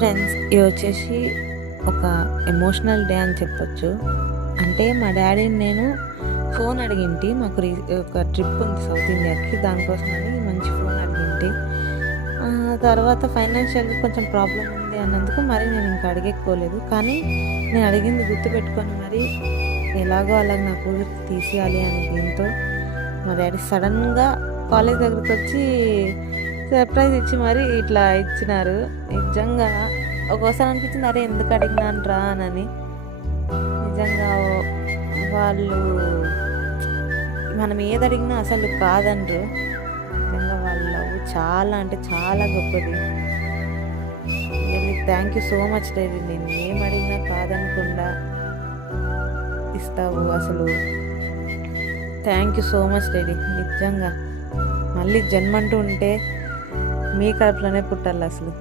Friends, ఇది వచ్చేసి ఒక ఎమోషనల్ డే అని చెప్పొచ్చు. అంటే మా డాడీని నేను ఫోన్ అడిగింటి. మాకు ఒక ట్రిప్ ఉంది సౌత్ ఇండియాకి, దానికోసమని మంచి ఫోన్ అడిగింటి. తర్వాత ఫైనాన్షియల్గా కొంచెం ప్రాబ్లం ఉంది అన్నందుకు మరి నేను ఇంకా అడిగేకోలేదు. కానీ నేను అడిగింది గుర్తుపెట్టుకొని మరి ఎలాగో అలాగ నా కూతురికి తీసేయాలి అని దీంతో మా డాడీ సడన్గా కాలేజ్ దగ్గరికి వచ్చి సర్ప్రైజ్ ఇచ్చి మరి ఇట్లా ఇచ్చినారు. నిజంగా ఒక్కోసారి అనిపించింది, అరే ఎందుకు అడిగినాను రా అని. నిజంగా వాళ్ళు మనం ఏది అడిగినా అసలు కాదనరు. నిజంగా వాళ్ళ లవ్ చాలా అంటే చాలా గొప్పది. Thank you so much daddy, నేను ఏం అడిగినా కాదనకుండా ఇస్తావు. అసలు thank you so much daddy. నిజంగా మళ్ళీ జన్మంటూ ఉంటే మీ కడుపులోనే పుట్టాలి అసలు.